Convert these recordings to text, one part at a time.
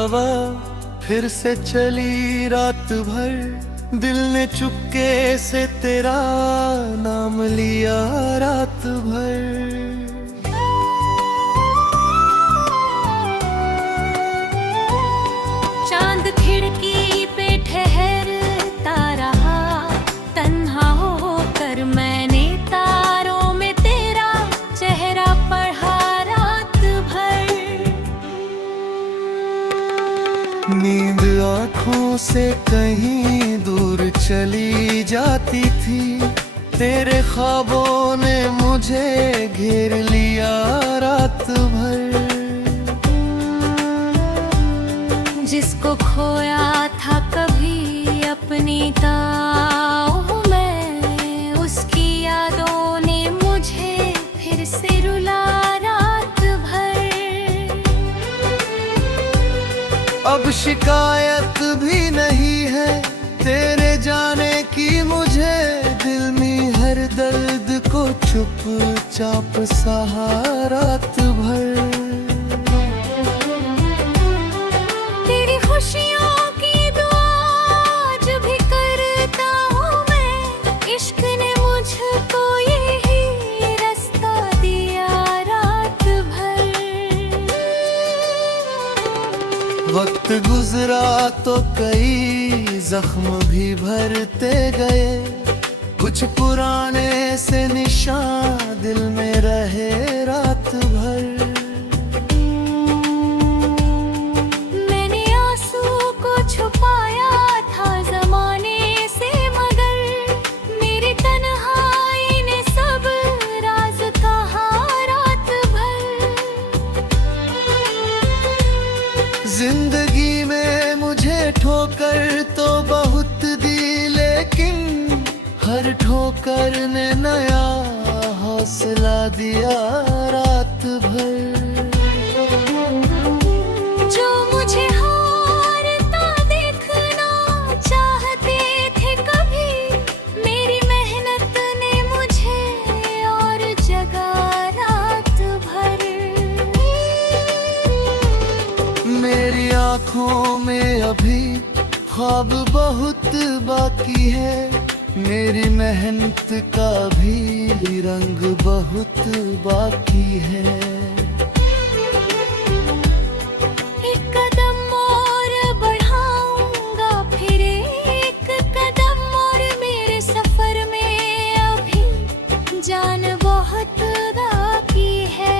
हवा फिर से चली रात भर, दिल ने चुपके से तेरा नाम लिया रात भर। चांद खिड़की पे ठहरता रहा, तन्हा होकर मैंने तारों में तेरा चेहरा पढ़ा रात भर। नींद आँखों से कहीं दूर चली जाती थी, तेरे ख्वाबों ने मुझे घेर लिया रात भर। जिसको खोया था कभी अपनी ताहों में, उसकी यादों ने मुझे फिर से रुला रात भर। अब शिकायत भी नहीं है तेरे जाने की मुझे, दिल में हर दर्द को चुपचाप सहा रात भर। वक्त गुजरा तो कई जख्म भी भरते गए, कुछ पुराने से निशान दिल में रहे रात भर। मैंने आंसू को छुपाया था ज़माने से, मगर मेरी तन्हाई ने सब राज कहा रात भर। जिंदगी में मुझे ठोकर तो बहुत दी, लेकिन हर ठोकर ने नया हौसला दिया रात भर। जो मुझे हारता देखना चाहते थे कभी, मेरी मेहनत ने मुझे और जगा रात भर। मेरी आँखों में अभी ख्वाब बहुत बाकी है, मेरी मेहनत का भी रंग बहुत बाकी है। एक कदम और बढ़ाऊंगा, फिर एक कदम और, मेरे सफर में अभी जान बहुत बाकी है।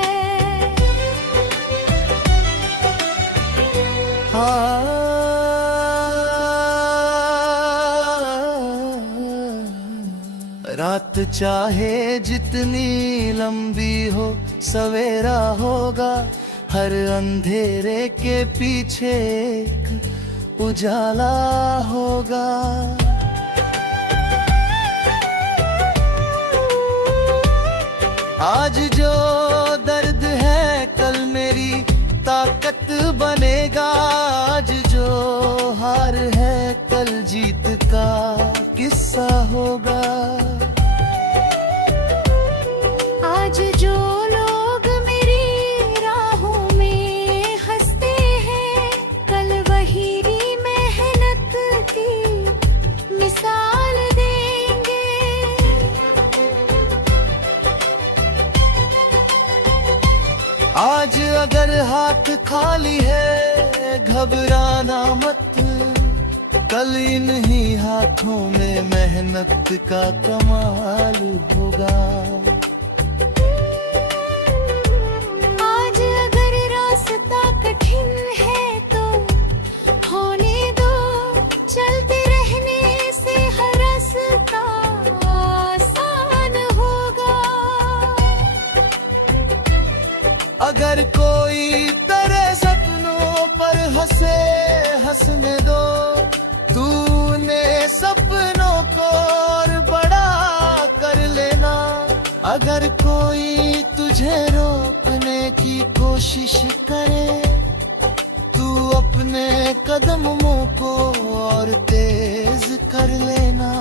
रात चाहे जितनी लंबी हो सवेरा होगा, हर अंधेरे के पीछे एक उजाला होगा। आज जो दर्द है कल मेरी ताकत बनेगा, आज जो हार है कल जीत का किस्सा होगा। आज जो लोग मेरी राहों में हंसते हैं, कल वही मेहनत की मिसाल देंगे। आज अगर हाथ खाली है घबराना मत, कल इन्हीं हाथों में मेहनत का कमाल होगा। आज अगर रास्ता कठिन है तो होने दो, चलते रहने से हर रास्ता आसान होगा। अगर कोई तेरे सपनों पर हंसे हंसने दो, तूने सपनों को और बड़ा कर लेना। अगर कोई तुझे रोकने की कोशिश करे, तू अपने कदमों को और तेज कर लेना।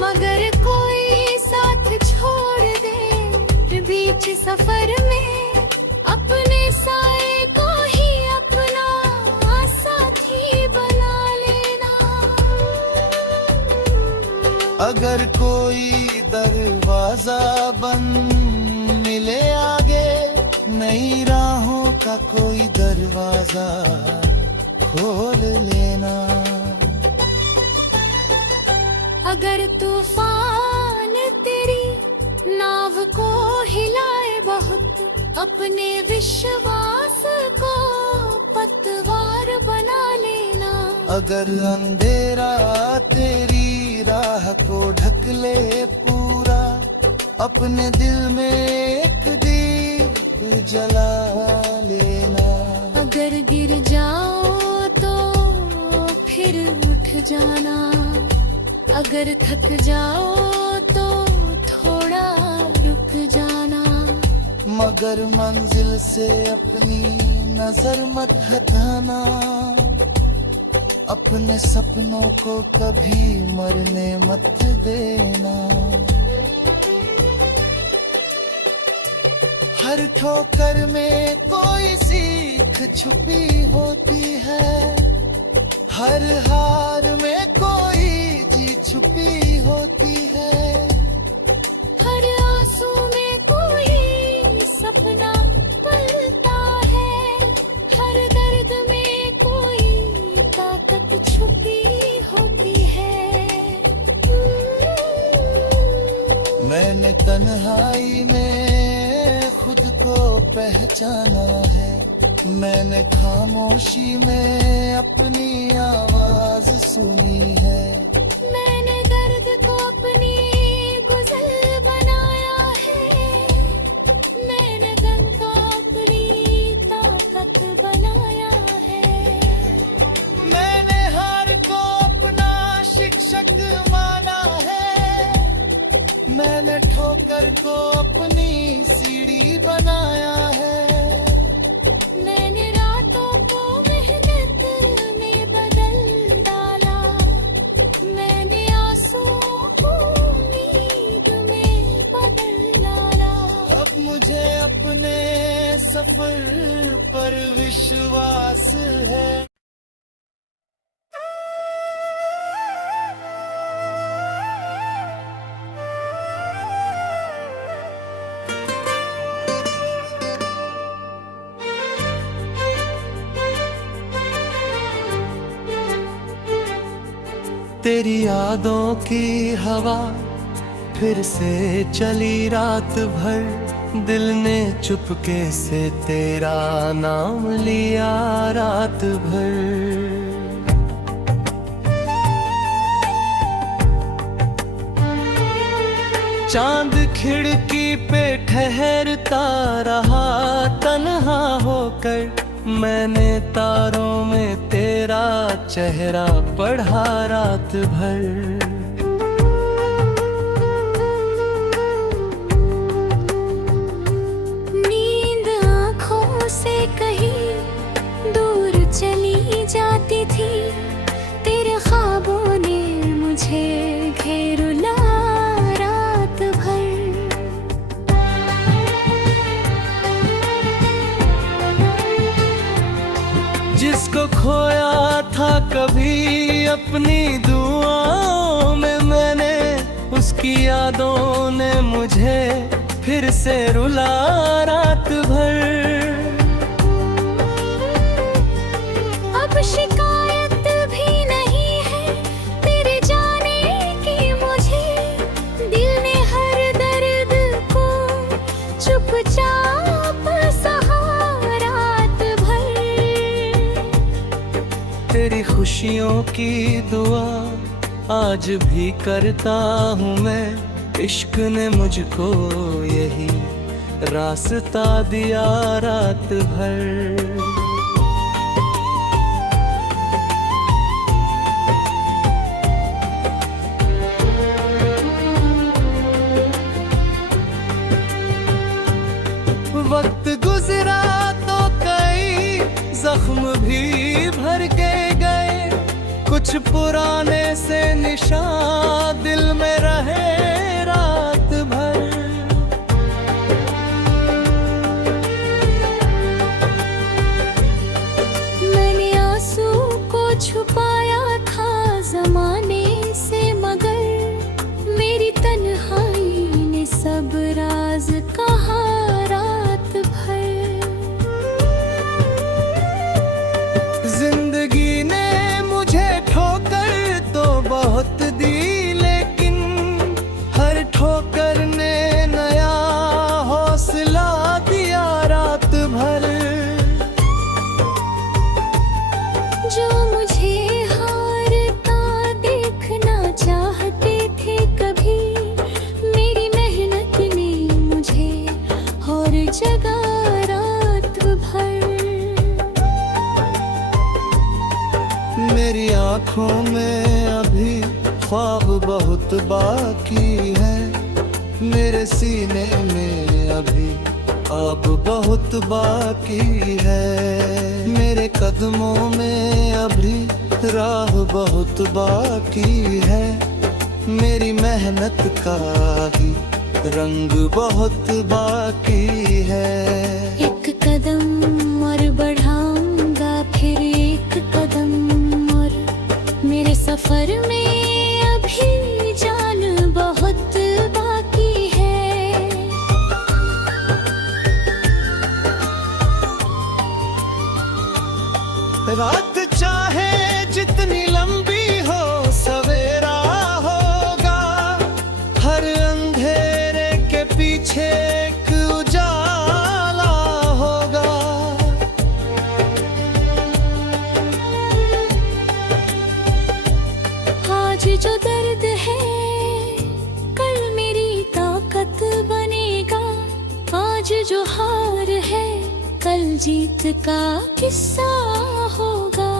मगर कोई साथ छोड़ दे बीच सफर में, अपने साथ अगर कोई दरवाजा बंद मिले आगे, नई राहों का कोई दरवाजा खोल लेना। अगर तूफान तेरी नाव को हिलाए बहुत, अपने विश्वास को पतवार बना लेना। अगर अंधेरा तेरी राह को ढक ले पूरा, अपने दिल में एक दीप जला लेना। अगर गिर जाओ तो फिर उठ जाना, अगर थक जाओ तो थोड़ा रुक जाना। मगर मंजिल से अपनी नजर मत हटाना, अपने सपनों को कभी मरने मत देना। हर ठोकर में कोई सीख छुपी होती है, हर हार में कोई जीत छुपी होती है। हर आंसू में कोई सपना पलता है, हर दर्द में कोई ताकत छुपी होती है। मैंने तन्हाई में खुद को पहचाना है, मैंने खामोशी में अपनी आवाज सुनी है। मैंने दर्द को अपनी गुज़र बनाया है, मैंने गम को अपनी ताकत बनाया है। मैंने हार को अपना शिक्षक माना है, मैंने ठोकर को अपनी सीढ़ी बनाया है। मैंने रातों को मेहनत में बदल डाला, मैंने आंसुओं को उम्मीद में बदल डाला। अब मुझे अपने सफर पर विश्वास है। तेरी यादों की हवा फिर से चली रात भर, दिल ने चुपके से तेरा नाम लिया रात भर। चांद खिड़की पे ठहरता रहा तन्हा होकर, मैंने तारों में तेरा चेहरा पढ़ा रात भर। नींद आँखों से कहीं दूर चली जाती थी, तेरे ख्वाबों ने मुझे घेर लिया रात भर। जिसको खोया था कभी अपनी दुआओं में मैंने, उसकी यादों ने मुझे फिर से रुला रात भर। अब शिकायत भी नहीं है तेरे जाने की मुझे, दिल ने हर दर्द को चुपचाप सहा रात भर। तेरी खुशियों की दुआ आज भी करता हूँ मैं, इश्क ने मुझको यही रास्ता दिया रात भर। वक्त गुजरा तो कई जख्म भी भर के गए, कुछ पुराने से निशान दिल में रहे रात भर। मैंने आंसू को छुपाया था जमाने से, मगर मेरी आंखों में अभी ख्वाब बहुत बाकी है, मेरे सीने में अभी अब बहुत बाकी है, मेरे कदमों में अभी राह बहुत बाकी है, मेरी मेहनत का ही रंग बहुत बाकी है। एक कदम और बढ़ाऊंगा, फिर एक कदम और, मेरे सफर में अभी जान बहुत बाकी है। रात चाहे जितनी लंबी हो सवेरा होगा, हर अंधेरे के पीछे एक उजाला होगा। आज जो दर्द है कल मेरी ताकत बनेगा, आज जो हार है कल जीत का किस्सा होगा।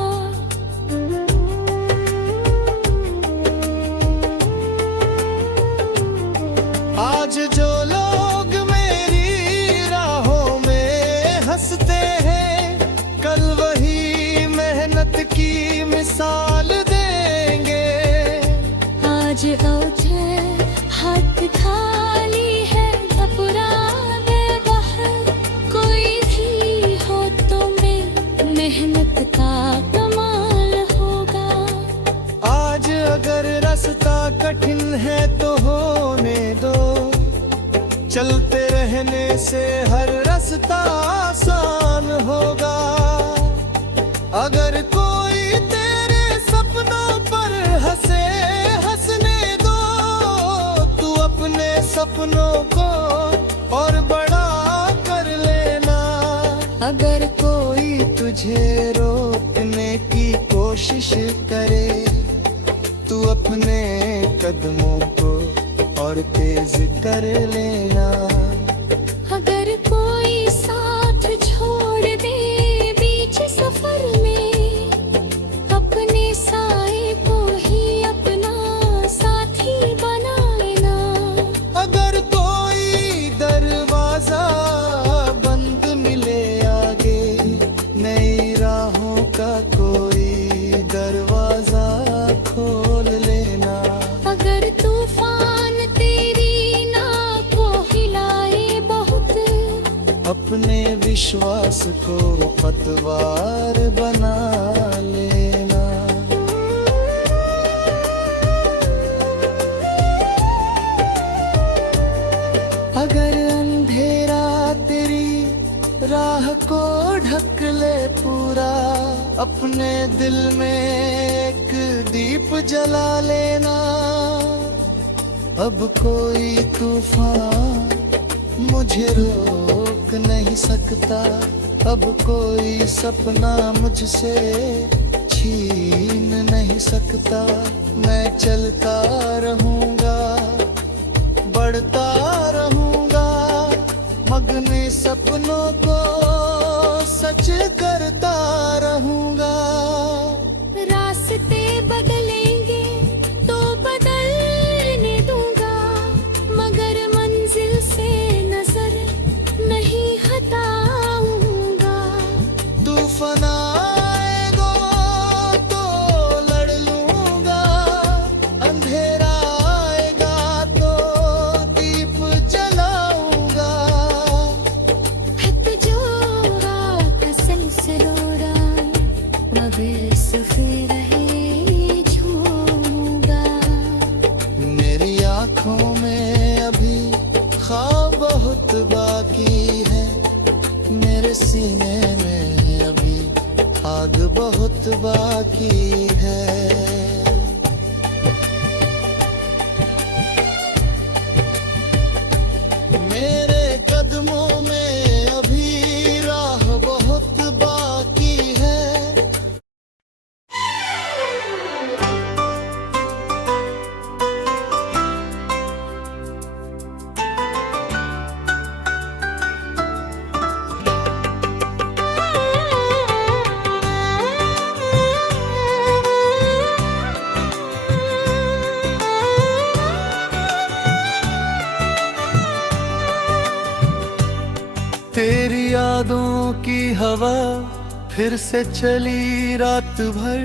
आज जो लोग मेरी राहों में हंसते हैं, कल वही मेहनत की मिसाल देंगे। आज औजह हाथ खाली है, घबराने बाहर कोई भी हो तो मैं मेहनत का कमाल होगा। आज अगर रास्ता कठिन है तो होने दो, चलते रहने से हर रास्ता आसान होगा। अगर कोई तेरे सपनों पर हंसे, हंसने दो, तू अपने सपनों को और बड़ा कर लेना। अगर कोई तुझे रोकने की कोशिश करे, तू अपने कदमों को और तेज कर लेना। अगर कोई साथ छोड़ दे बीच सफर में, अपने साए को ही अपना साथी बना लेना। अगर कोई दरवाजा बंद मिले आगे, नई राहों का कोई दरवाजा खोल लेना। अगर तूफान तेरी नाव को हिलाए बहुत, अपने विश्वास को पतवार बना लेना। अगर अंधेरा तेरी राह को ढक ले पूरा, अपने दिल में एक दीप जला लेना। अब कोई तूफान मुझे रोक नहीं सकता, अब कोई सपना मुझसे छीन नहीं सकता। मैं चलता रहूंगा, बढ़ता रहूंगा, मगने सपनों को सच करता रहूंगा। रास्ते बदलेंगे तो बदलने दूंगा, मगर मंजिल से नजर नहीं हटाऊंगा। तूफान आएगा तो लड़ लूंगा, अंधेरा आएगा तो दीप जलाऊंगा। हट जो असल से रोड़ा, मगर सफेद है झूमूंगा। मेरी आंखों में अभी ख्वाब बहुत बाकी है, मेरे सीने में अभी आग बहुत बाकी है। मेरे कदमों में अभी राह बहुत बाकी है। हवा फिर से चली रात भर,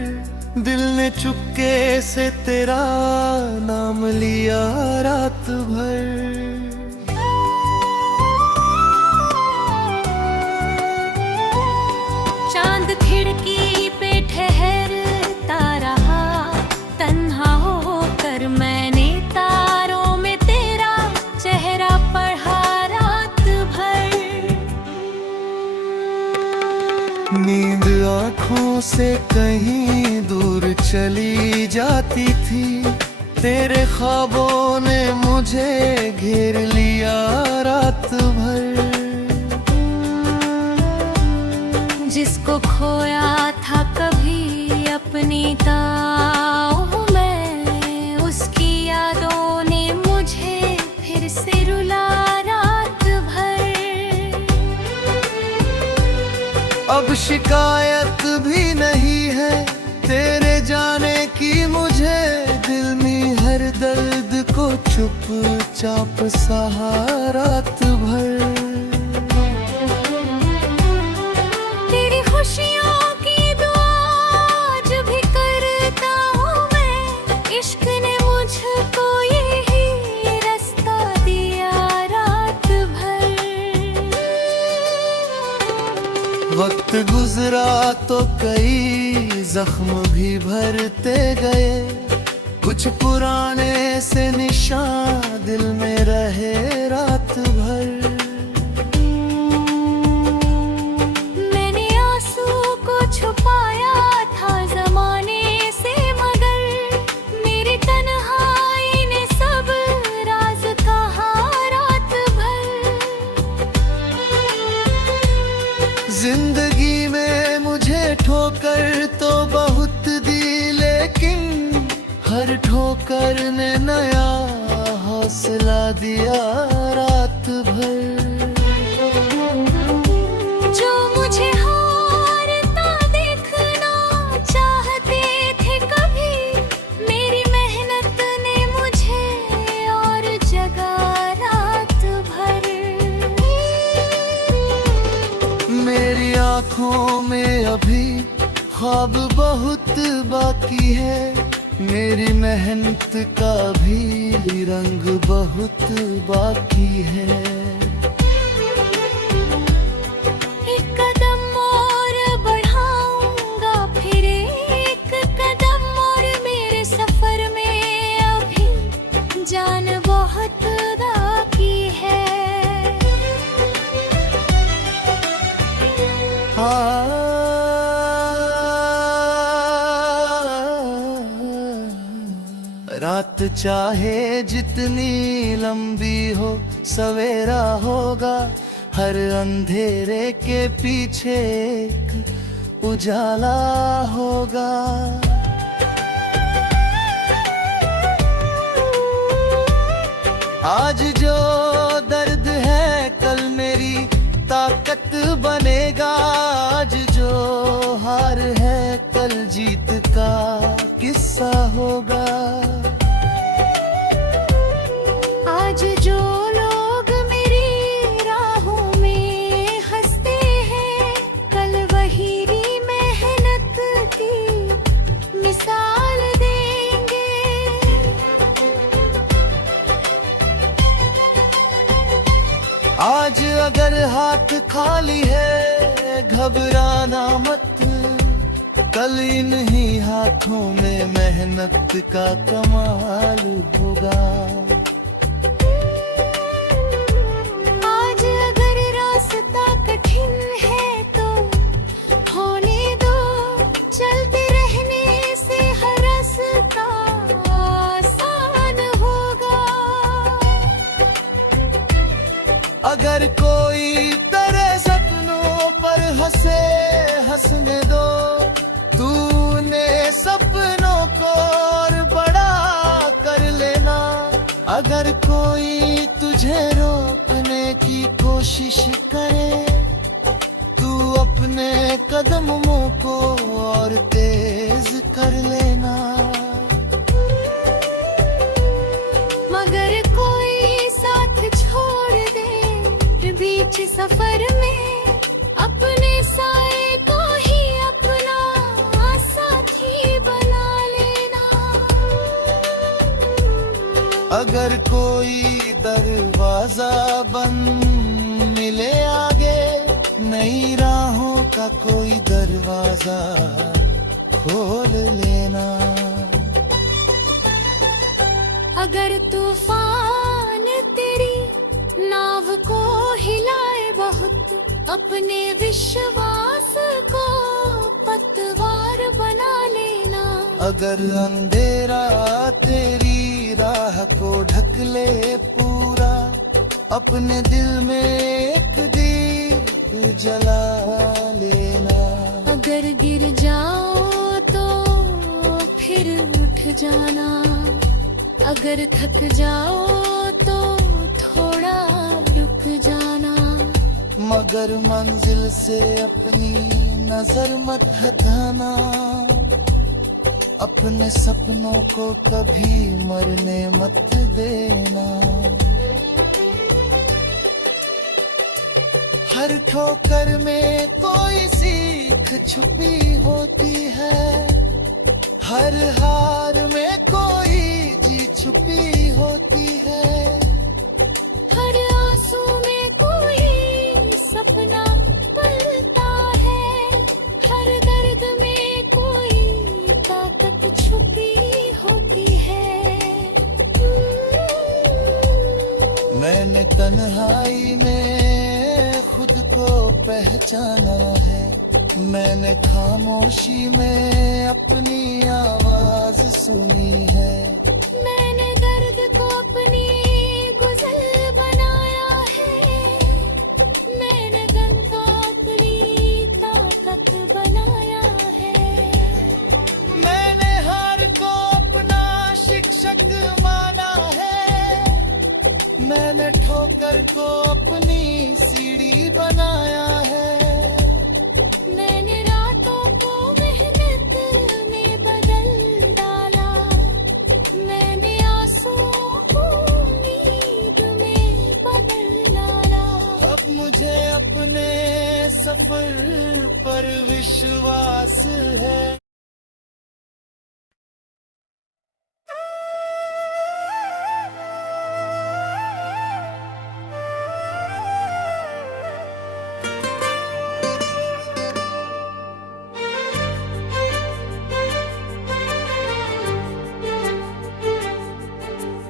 दिल ने चुपके से तेरा नाम लिया रात भर। चांद खिड़की पे ठहरता रहा, तन्हा होकर मैंने तारों में तेरा चेहरा पढ़ा रात भर। नींद आँखों से कहीं दूर चली जाती थी, तेरे ख्वाबों ने मुझे घेर लिया रात भर। जिसको खोया था कभी अपनी ताहों में, उसकी यादों ने मुझे फिर से रुला रात भर। अब शिकायत भी नहीं है तेरे जाने की मुझे, दिल में हर दर्द को चुपचाप सहा रात भर। खुशियों की दुआ आज भी करता हूँ मैं, इश्क ने मुझको यही रास्ता दिया रात भर। वक्त गुजरा तो कई जख्म भी भरते गए, कुछ पुराने से निशान दिल में रहे रात भर। छुपाया था जमाने से मगर, मेरी तन्हाई ने सब राज कहा रात भर। जिंदगी में मुझे ठोकर तो बहुत दी, लेकिन हर ठोकर ने नया हौसला दिया रात भर। जो मुझे आँखों में अभी ख्वाब बहुत बाकी है, मेरी मेहनत का भी रंग बहुत बाकी है। एक कदम और बढ़ाऊंगा, फिर एक कदम और, मेरे सफर में अभी जान बहुत बाकी है। रात चाहे जितनी लंबी हो सवेरा होगा, हर अंधेरे के पीछे एक उजाला होगा। आज जो दर्द है कल मेरी ताकत बनेगा, आज जो हार है कल जीत का किस्सा होगा। आज जो लोग मेरी राहों में हंसते हैं, कल वही मेहनत की मिसाल देंगे। आज अगर हाथ खाली है घबराना मत, कल इन्हीं हाथों में मेहनत का कमाल होगा। आज अगर रास्ता कठिन है तो होने दो, चलते रहने से हर रास्ता आसान होगा। अगर कोई तेरे सपनों पर हंसे हंसने दो, तूने सपनों को और बड़ा कर लेना। अगर कोई तुझे रोकने की कोशिश करे, तू अपने कदमों को और तेज कर लेना। मगर कोई साथ छोड़ दे बीच सफर में, अपने साथ अगर कोई दरवाजा बंद मिले आगे, नई राहों का कोई दरवाजा खोल लेना। अगर तूफान तेरी नाव को हिलाए बहुत, अपने विश्वास को पतवार बना लेना। अगर अंधेरा तेरी राह को ढक ले पूरा, अपने दिल में एक दीप जला लेना। अगर गिर जाओ तो फिर उठ जाना, अगर थक जाओ तो थोड़ा रुक जाना। मगर मंजिल से अपनी नजर मत हटाना, अपने सपनों को कभी मरने मत देना। हर ठोकर में कोई सीख छुपी होती है, हर हार में कोई जीत छुपी होती है। हर आंसू में कोई सपना पलता है, हर दर्द में कोई ताकत छुपी होती है। मैंने तन्हाई में खुद को पहचाना है, मैंने खामोशी में अपनी आवाज सुनी है। मैंने दर्द को अपनी गुज़र बनाया है, मैंने गम को अपनी ताकत बनाया है। मैंने हार को अपना शिक्षक माना है, मैंने ठोकर को अपनी सीढ़ी बनाया है। मैंने रातों को मेहनत में बदल डाला, मैंने आंसुओं को उम्मीद में बदल डाला। अब मुझे अपने सफर पर विश्वास है।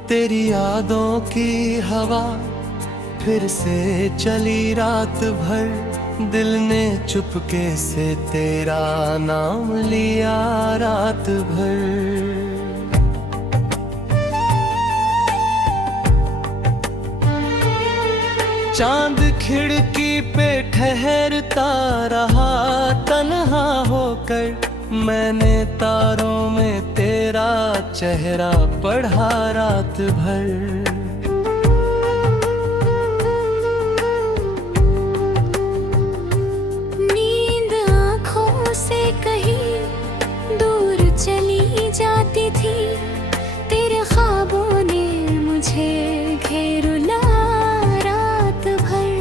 तेरी यादों की हवा फिर से चली रात भर, दिल ने चुपके से तेरा नाम लिया रात भर। चांद खिड़की पे ठहरता रहा तन्हा होकर, मैंने तारों में तेरा चेहरा पढ़ा रात भर। नींद आँखों से कहीं दूर चली जाती थी, तेरे ख्वाबों ने मुझे घेर लिया रात भर।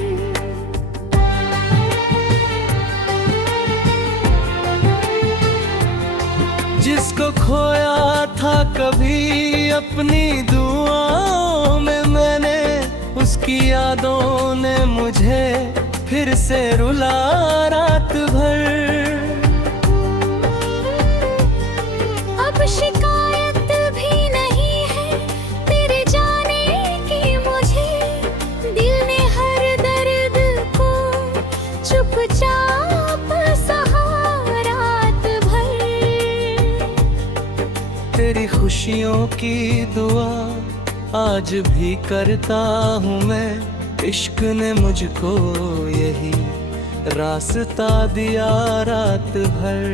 जिसको खोया था कभी अपनी दुआओं में मैंने, उसकी यादों ने मुझे फिर से रुला रात भर। अब शिकायत भी नहीं है तेरे जाने की मुझे, दिल ने हर दर्द को चुपचाप सहा रात भर। तेरी खुशियों की दुआ आज भी करता हूँ मैं, इश्क ने मुझको यही रास्ता दिया रात भर।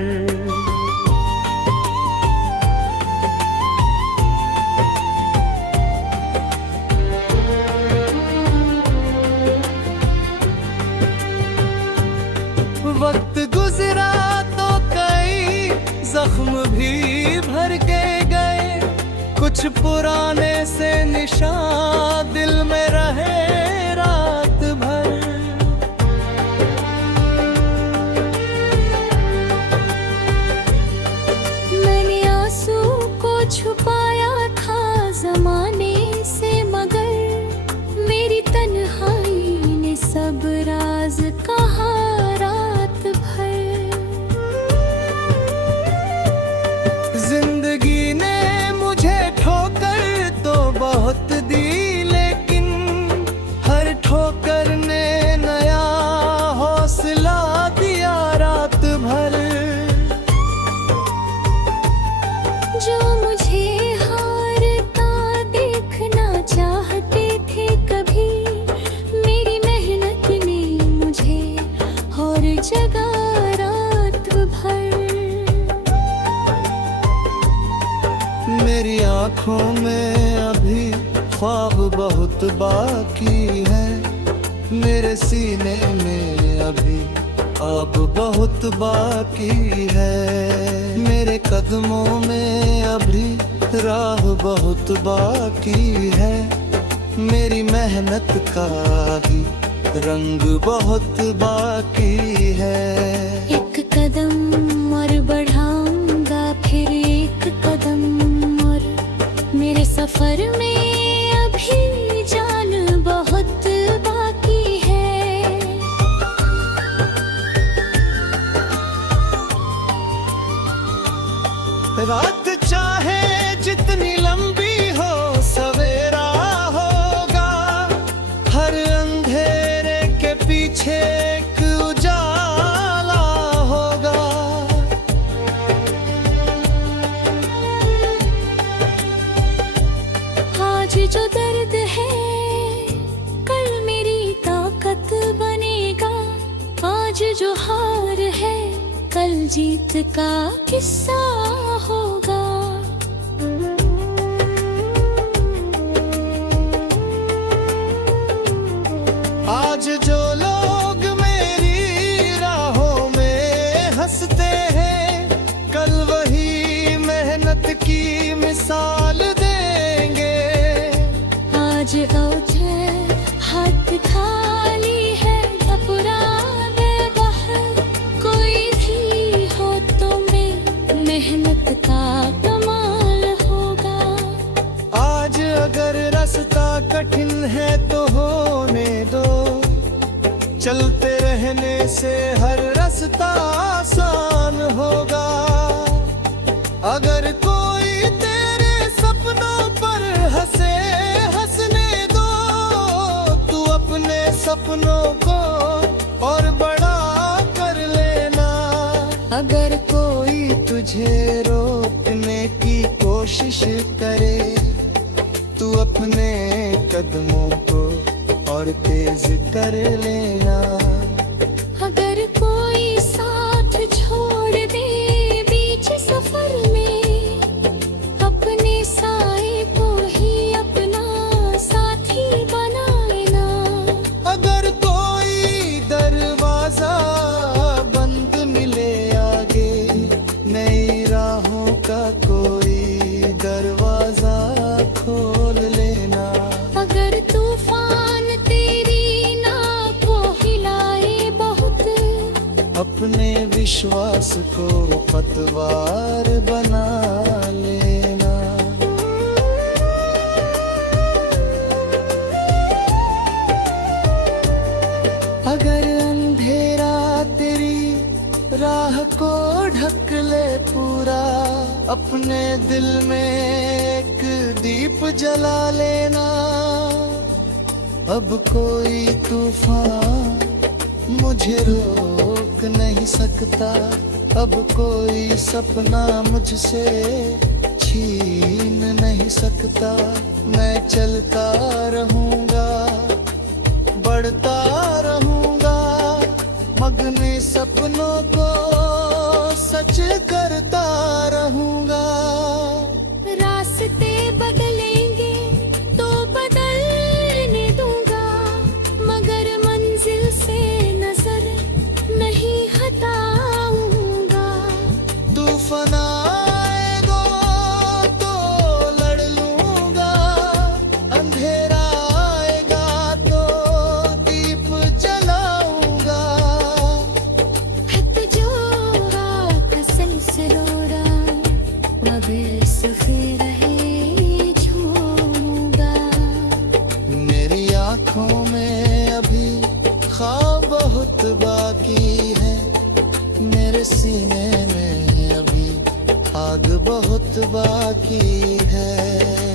वक्त गुजरा तो कई जख्म भी भर के गए, कुछ पुराने से निशान दिल में रहे रात भर। मैंने आंसू को छुपाया था जमाने जिंदगी ने मुझे ठोकर तो बहुत दी, लेकिन हर ठोकर ने नया हौसला दिया रात भर। जो मुझे हारता देखना चाहते थे कभी, मेरी मेहनत ने मुझे और जगा रात भर। मेरी आँखों में अभी ख्वाब बहुत बाकी है, मेरे सीने में अभी अब बहुत बाकी है। मेरे कदमों में अभी राह बहुत बाकी है, मेरी मेहनत का भी रंग बहुत बाकी है। एक कदम और बढ़ाऊंगा, फिर एक कदम और, मेरे सफर में अभी जान बहुत बाकी है। रात चाहे जितनी लंबी हो सवेरा होगा, हर अंधेरे के पीछे एक उजाला होगा। आज जो दर्द है कल मेरी ताकत बनेगा, आज जो हार है कल जीत का किस्सा होगा। आज जो लोग मेरी राहों में हंसते हैं, कल वही मेहनत की मिसाल देंगे। आज अवजय हाथ खाली है, पुराने बाहर कोई भी हो तो मैं मेहनत का कमाल होगा। आज अगर रास्ता कठिन है तो होने दो, चलते रहने से हर रास्ता आसान होगा। अगर कोई तेरे सपनों पर हंसे, हंसने दो, तू अपने सपनों को और बड़ा कर लेना। अगर कोई तुझे रोकने की कोशिश करे, तू अपने कदमों को और तेज कर लेना। अगर कोई साथ छोड़ दे बीच सफर में, अपने साए को ही अपना साथी बनाना। अगर कोई दरवाजा बंद मिले आगे, नई राहों का कोई दरवाजा खोल लेना। अगर तूफान तेरी नाव को हिलाए बहुत, अपने विश्वास को पतवार बना लेना। अगर अंधेरा तेरी राह को ढक ले पूरा, अपने दिल में एक दीप जला लेना। अब कोई तूफान मुझे रोक नहीं सकता, अब कोई सपना मुझसे छीन नहीं सकता। मैं चलता रहूंगा, बढ़ता रहूंगा, मगने सपनों को सच करता रहूंगा। रास्ते बदलेंगे तो बदलने दूंगा, मगर मंजिल से नजर नहीं हटाऊंगा। तूफान आएगा तो लड़ लूंगा, अंधेरा आएगा तो दीप जलाऊंगा। हट जो आँख सिलसिलोरा, मगर सफेद है झूमूंगा। मेरी आँखों में अभी ख्वाब बहुत बाकी है, मेरे सीने में अभी आग बहुत बाकी है।